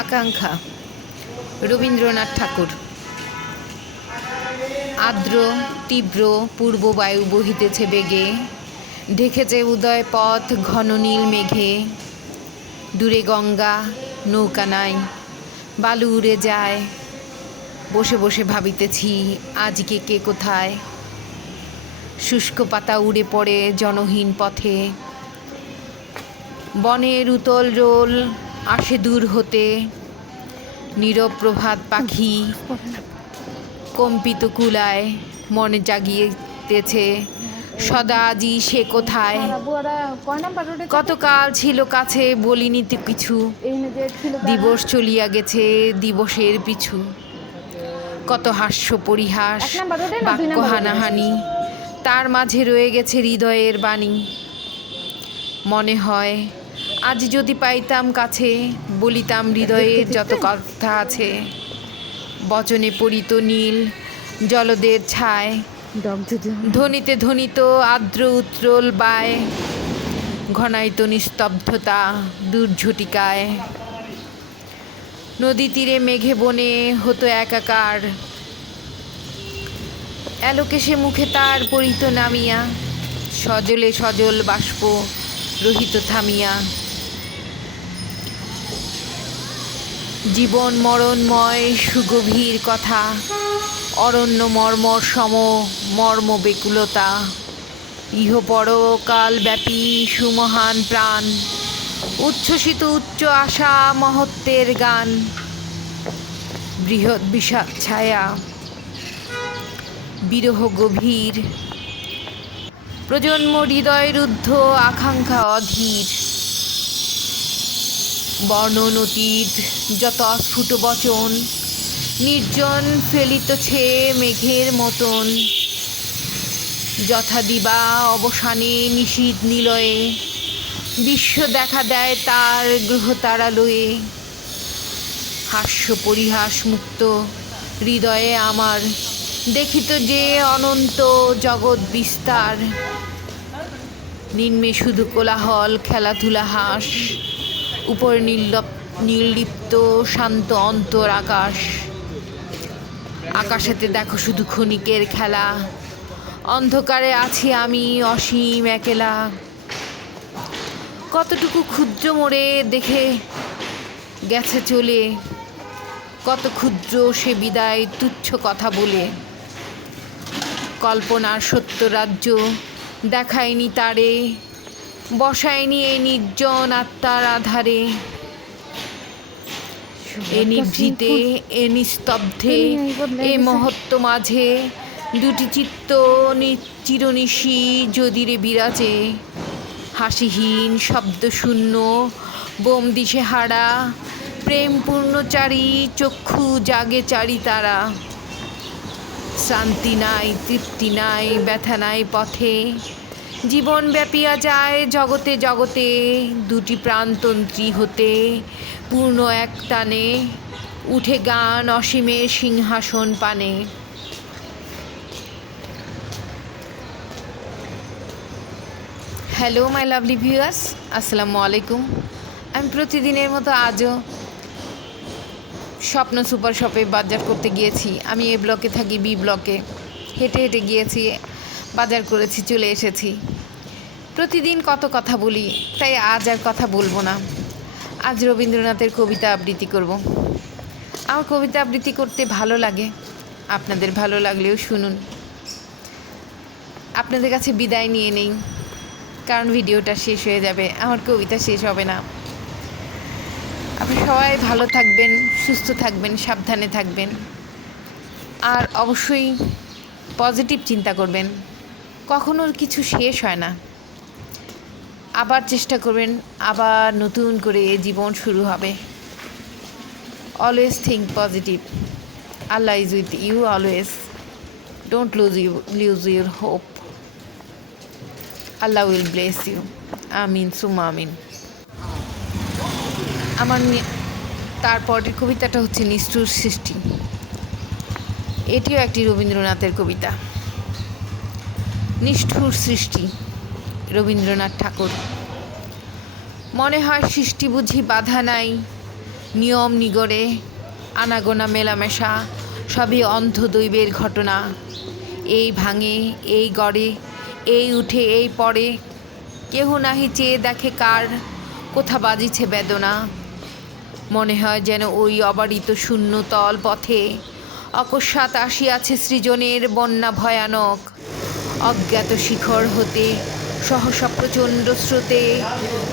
আকাঙ্ক্ষা, রবীন্দ্রনাথ ঠাকুর। আর্দ্র তীব্র পূর্ব বায়ু বহিতেছে বেগে, ঢেকেছে উদয় পথ ঘন নীল মেঘে। দূরে গঙ্গা, নৌকা নাই, বালু উড়ে যায়। বসে বসে ভাবিতেছি আজকে কে কোথায়। শুষ্ক পাতা উড়ে পড়ে জনহীন পথে, বনের উতল রোল আসে দূর হতে। নীরব প্রভাত পাখি কম্পিত কুলায়, মনে জাগিয়েতেছে সদা আজি সে কোথায়। কতকাল ছিল কাছে বলিনি তো কিছু, দিবস চলিয়া গেছে দিবসের পিছু। কত হাস্য পরিহাস বাক্য হানাহানি, তার মাঝে রয়ে গেছে হৃদয়ের বাণী। মনে হয় আজ যদি পাইতাম কাছে, বলিতাম হৃদয়ের যত কথা আছে। বচনে পড়িত নীল জলদের ছায়, ধ্বনিতে ধ্বনিত আর্দ্র উত্রল বায়। ঘনাইত নিস্তব্ধতা দুর্ঝটিকায়, নদী তীরে মেঘে বনে হতো একাকার। এলোকেশে মুখে তার পড়িত নামিয়া, সজলে সজল বাষ্প রহিত থামিয়া। জীবন মরণময় সুগভীর কথা, অরণ্য মর্মর সম মর্ম বেকুলতা। ইহ পরকাল ব্যাপী সুমহান প্রাণ, উচ্ছ্বসিত উচ্চ আশা মহত্বের গান। বৃহৎ বিষাদ ছায়া বিরহ গভীর, প্রজন্ম হৃদয় রুদ্ধ আকাঙ্ক্ষা অধীর। বর্ণন অতীত যত অস্ফুট বচন, নির্জন ফেলিতেছে মেঘের মতন। যথা দিবা অবসানে নিশীথ নিলয়ে, বিশ্ব দেখা দেয় তার গ্রহ তারালয়ে। হাস্য পরিহাস মুক্ত হৃদয়ে আমার, দেখিত যে অনন্ত জগৎ বিস্তার। নিম্নে শুধু কোলাহল খেলাধুলা হাস, উপর নির্লিপ্ত শান্ত অন্তর আকাশ। আকাশেতে দেখো শুধু ক্ষণিকের খেলা, অন্ধকারে আছি আমি অসীম একেলা। কতটুকু ক্ষুদ্র মোড়ে দেখে গেছে চলে, কত ক্ষুদ্র সে বিদায় তুচ্ছ কথা বলে। কল্পনার সত্য রাজ্য দেখায়নি তারে, বসায়নি এ নির্জন আত্মার আধারে। এ নিভৃতে এ নিস্তব্ধে এ মহত্ব মাঝে, দুটি চিত্ত চিরনিশি যদি রে বিরাজে। হাসিহীন শব্দশূন্য বোম দিশে হারা, প্রেম পূর্ণচারী চক্ষু জাগে চারি তারা। শান্তি নাই তৃপ্তি নাই ব্যথা নাই পথে, জীবন ব্যাপিয়া যায় জগতে জগতে। দুটি প্রাণতন্ত্রী হতে পূর্ণ এক টানে, উঠে গান অসীমের সিংহাসন পানে। হ্যালো মাই লাভলি ভিউয়ার্স, আসসালামু আলাইকুম। আমি প্রতিদিনের মতো আজও স্বপ্ন সুপার শপে বাজার করতে গিয়েছি। আমি এ ব্লকে থাকি, বি ব্লকে। হেঁটে হেঁটে গিয়েছি, বাজার করেছি, চলে এসেছি। প্রতিদিন কত কথা বলি, তাই আজ আর কথা বলবো না। আজ রবীন্দ্রনাথের কবিতা আবৃত্তি করব। আমার কবিতা আবৃত্তি করতে ভালো লাগে, আপনাদের ভালো লাগলেও শুনুন। আপনাদের কাছে বিদায় নিয়ে নেই, কারণ ভিডিওটা শেষ হয়ে যাবে, আমার কবিতা শেষ হবে না। আপনি সবাই ভালো থাকবেন, সুস্থ থাকবেন, সাবধানে থাকবেন, আর অবশ্যই পজিটিভ চিন্তা করবেন। কখনো কিছু শেষ হয় না, আবার চেষ্টা করবেন, আবার নতুন করে জীবন শুরু হবে। Always think positive. Allah is with you always. Don't lose your hope. Allah will bless you. আমিন সুমা আমিন। আমার তারপরের কবিতাটা হচ্ছে নিষ্ঠুর সৃষ্টি। এটিও একটি রবীন্দ্রনাথের কবিতা। নিষ্ঠুর সৃষ্টি, রবীন্দ্রনাথ ঠাকুর। মনে হয় সৃষ্টি বুঝি বাধা নাই, নিয়ম নিগড়ে আনাগোনা মেলামেশা সবই অন্ধদৈবের ঘটনা। এই ভাঙে এই গড়ে, এই উঠে এই পড়ে, কেহ নাহি চেয়ে দেখে কার কোথা বাজিছে বেদনা। মনে হয় যেন ওই অবারিত শূন্যতল পথে অকস্মাৎ আসিয়াছে সৃজনের বন্যা ভয়ানক। অজ্ঞাত শিখর হতে সহসা প্রচণ্ড স্রোতে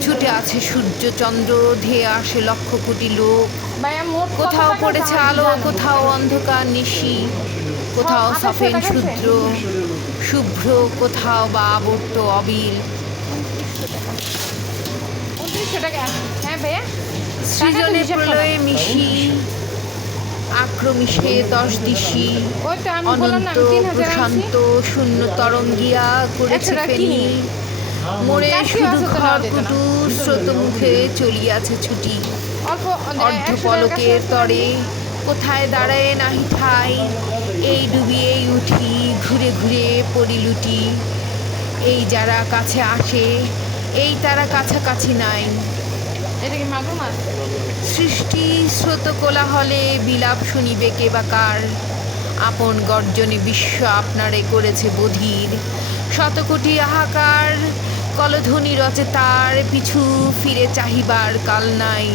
ছুটে আছে সূর্য চন্দ্র, ধেয়ে আসে লক্ষ কোটি লোক। কোথাও পড়েছে আলো, কোথাও অন্ধকার নিশি, কোথাও সফেন শূদ্র শুভ্র, কোথাও বা আবর্ত অবিল। সৃজনে প্রলয়ে মিশি আক্রমিশে 10 দিশি, অনন্ত প্রশান্ত শূন্য তরঙ্গিয়া করেছে ফেনি। মোড়ে শুধু খড়কুটু স্রোত মুখে চলিয়াছে ছুটি। অর্ধপলকের তরে কোথায় দাঁড়ায় নাহি ঠাই, এই ডুবি এই উঠি ঘুরে ঘুরে পড়ি লুটি। এই যারা কাছে আসে এই তারা কাছাকাছি নাই। সৃষ্টি স্রোত কোলাহলে বিলাপ শুনিবে কে বা কার, আপন গর্জনে বিশ্ব আপনারে করেছে বধির। শতকোটি হাহাকার কলধ্বনি রচে তার, পিছু ফিরে চাহিবার কাল নাই,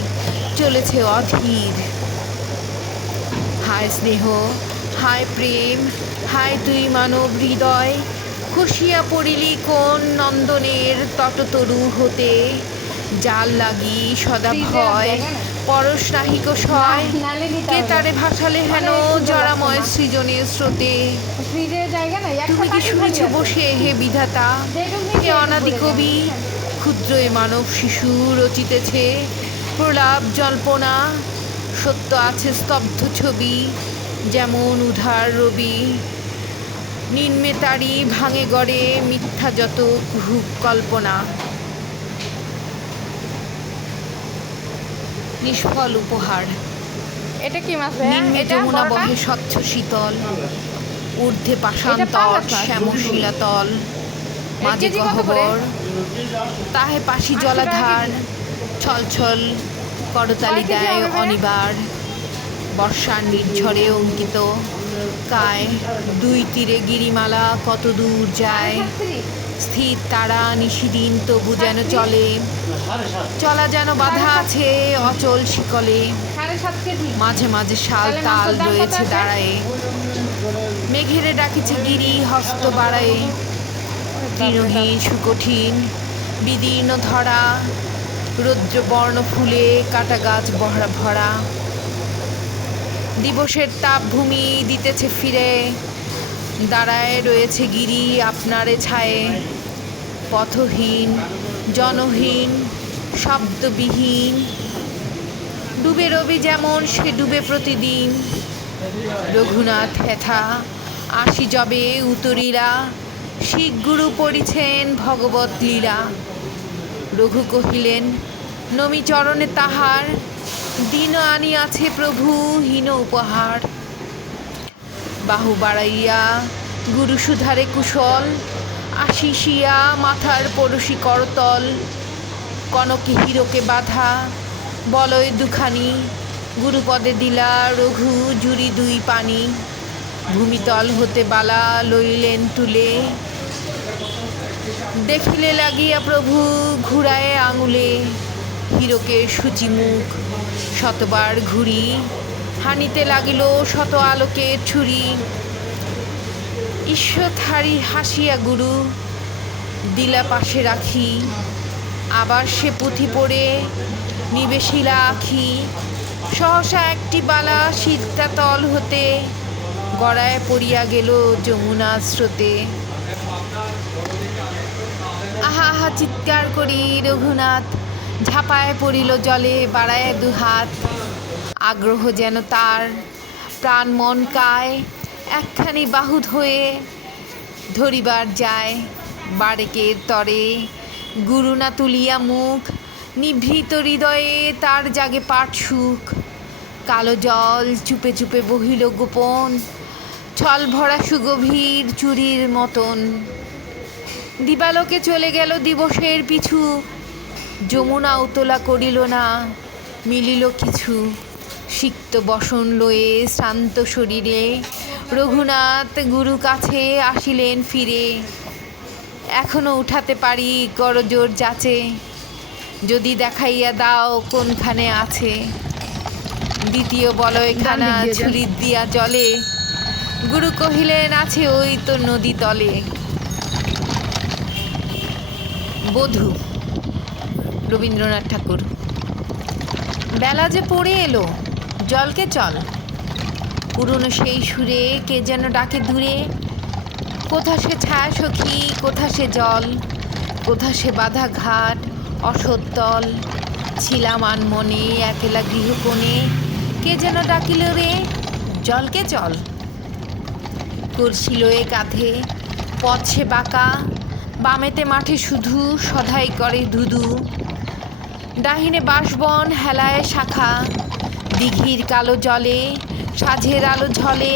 চলেছে অধীর। হায় স্নেহ, হায় প্রেম, হায় তুই মানব হৃদয়, খসিয়া পড়িলি কোন নন্দনের তটতরু হতে। জাল লাগি সদা ভয় পরশ নাহিক সয়, কে তারে ভাসালে হেন জরাময় সৃজনের স্রোতে। তুমি কি শুনেছ বসে হে বিধাতা, কে অনাদি কবি ক্ষুদ্র এ মানব শিশু রচিতেছে প্রলাপ জল্পনা। সত্য আছে স্তব্ধ ছবি, যেমন উধার রবি, নিম্নে তারি ভাঙে গড়ে মিথ্যা যত কুহু কল্পনা। নিষ্ফল উপহার। এটা কি মাছ? নিম্নে যমুনা বহে স্বচ্ছ শীতল, ঊর্ধ্বে পাষাণ তট শ্যামশিলাতল, মাঝে গহ্বর, তাহে পাশি জলাধার, ছলছল করতালি দেয় অনিবার। বর্ষার নির্ঝরে অঙ্কিত কায়, দুই তীরে গিরিমালা কত দূর যায়। স্থির তারা নিশিদিন তবু যেন চলে, চলা যেন বাধা আছে অচল শিকলে। মাঝে মাঝে শাল তাল রয়েছে দাঁড়ায়ে, মেঘেরে ডাকিছে গিরি হস্ত বাড়ায়ে। তৃণহীন সুকঠিন বিদীর্ণ ধরা, রৌদ্রবর্ণ ফুলে কাটা গাছ ভরা ভরা। দিবসের তাপ ভূমি দিতেছে ফিরে, দাঁড়ায় রয়েছে গিরি আপনারে ছায়ে। পথহীন জনহীন শব্দবিহীন, ডুবে রবি যেমন সে ডুবে প্রতিদিন। রঘুনাথ হেথা আসি যবে উতরিলা, শিখ গুরু পড়িছেন ভগবত লীলা। রঘু কহিলেন নমি চরণে তাহার, দিন আনিয়াছে প্রভু হীন উপহার। বাহু বাড়াইয়া গুরু সুধারে কুশল, আশিসিয়া মাথার পড়শি করতল। কনকে হিরোকে বাধা বলয় দুখানি, গুরুপদে দিলা রঘু জুড়ি দুই পানি। ভূমিতল হতে বালা লইলেন তুলে, দেখিলে লাগিয়া প্রভু ঘুরায় আঙুলে। হিরোকে সূচি মুখ শতবার ঘুরি, হানিতে লাগিল শত আলোকের ছুরি। ঈশ্বর থারি হাসিয়া গুরু দিলা পাশে রাখি, আবার সে পুঁথি পড়ে নিবেশিলা আখি। সহসা একটি বালা শীতটা তল হতে, গড়ায় পড়িয়া গেল যমুনা স্রোতে। আহা আহা চিৎকার করি রঘুনাথ ঝাঁপায় পড়িল জলে, বাড়ায় দুহাত। আগ্রহ যেন তার প্রাণ মন কায়, একখানি বাহু হয়ে ধরিবার যায়। বারেকের তরে গুরু না তুলিয়া মুখ, নিভৃত হৃদয়ে তার জাগে পাঠ সুখ। কালো জল চুপে চুপে বহিল গোপন, ছল ভরা সুগভীর চুরির মতন। দিবালোকে চলে গেল দিবসের পিছু, যমুনা উতলা করিল না, মিলিল কিছু সিক্ত বসন লয়ে শ্রান্ত শরীরে রঘুনাথ গুরু কাছে আসিলেন ফিরে। এখনো উঠাতে পারি করজোর যাচে, যদি দেখাইয়া দাও কোনখানে আছে। দ্বিতীয় বলয়খানা ডান দিক দিয়ে যান। ছুরি দিয়া জলে, গুরু কহিলেন আছে ওই তো নদী তলে। বধূ, রবীন্দ্রনাথ ঠাকুর। বেলা যে পড়ে এলো, জলকে চল। পুরনো সেই সুরে কে যেন ডাকে দূরে। কোথা সে ছায়া সখী, কোথা সে জল, কোথা সে বাঁধা ঘাট অসত্তল। ছিলাম আনমনে একলা গৃহকোণে, কে যেন ডাকিল রে জলকে চল। করছিল এ কাঁধে পথ সে বাঁকা, বামেতে মাঠে শুধু সধাই করে ধুধু। ডাহিনে বাঁশবন হেলায় শাখা, দিঘির কালো জলে সাঝের আলো ঝলে।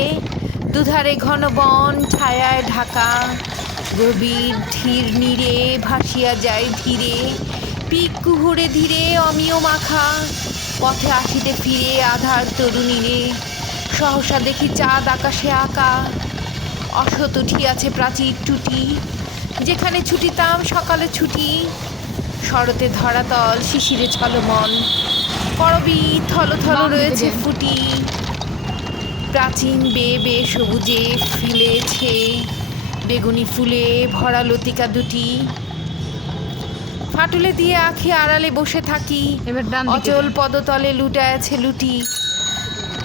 দুধারে ঘন বন ছায়ায় ঢাকা, গভীর ধীর নীরে ভাসিয়া যায় ধীরে। পিক কুহুরে ধীরে অমিয় মাখা, পথে আসিতে ফিরে আধার তরুণীরে। সহসা দেখি চাঁদ আকাশে আঁকা, অসত উঠিয়াছে প্রাচীর টুটি। যেখানে ছুটিতাম সকালে ছুটি, শরতে ধরাতল শিশিরে ছলমল। করবি থল থল বাম দিকে রয়েছে যান। ফুটি, প্রাচীন বেয়ে বেয়ে সবুজে ফেলেছে বেগুনি ফুলে ভরা লতিকা দুটি। ফাটুলে দিয়ে আঁখি আড়ালে বসে থাকি, এবার ডান দিকে অচল যান। পদতলে লুটায়াছে লুটি।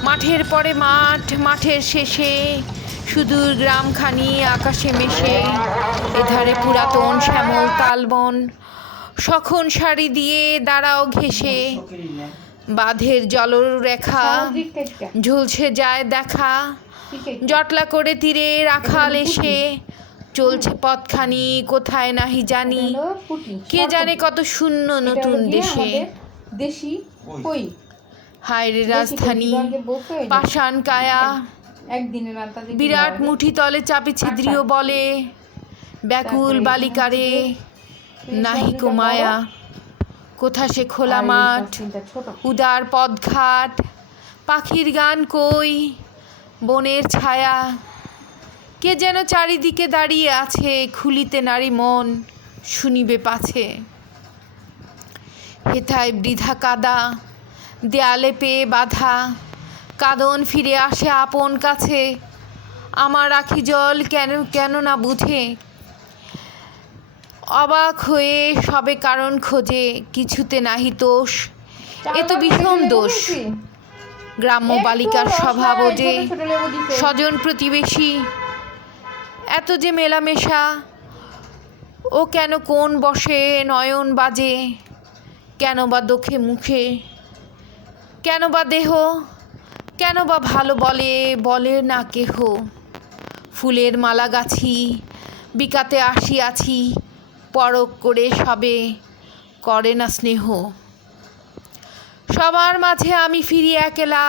মাঠের পরে মাঠ, মাঠের শেষে সুদূর গ্রামখানি আকাশে মেশে। এধারে পুরাতন শ্যামল তালবন, সখন শাড়ি দিয়ে দাঁড়াও ঘেঁষে। বাঁধের জলরেখা ঝুলছে যায় দেখা, জটলা করে তীরে রাখাল এসে। চলছে পথখানি কোথায় নাহি জানি, কে জানে কত শূন্য নতুন দেশে। দেশি কই হায় রে রাজধানী পাষাণ কায়া, একদিনে না তাদের বিরাট মুঠি তলে চাপিছে দৃঢ় বলে। ব্যাকুল বালিকারে নাহিকো মায়া, কোথা সে খোলা মাঠ উদার পদঘাট। পাখির গান কই বনের ছায়া, কে যেন চারিদিকে দাঁড়িয়ে আছে। খুলিতে নারী মন শুনিবে পাছে। হেথায় বৃথা কাদা দেয়ালে পেয়ে বাধা, কাদন ফিরে আসে আপন কাছে। আমার আখি জল কেন কেন না বুঝে, অবাক হয়ে সবে কারণ খোঁজে। কিছুতে নাহি দোষ, এ তো বিষম দোষ। গ্রাম্য বালিকার স্বভাব ও যে স্বজন প্রতিবেশী, এত যে মেলামেশা। ও কেন কোন বসে নয়ন বাজে, কেন বা দোখে মুখে, কেন বা দেহ, কেন বা ভালো বলে বলে না কেহ। ফুলের মালা গাছি বিকাতে আসিয়াছি, পরক করে সবে করে না স্নেহ। সবার মাঝে আমি ফিরি একলা,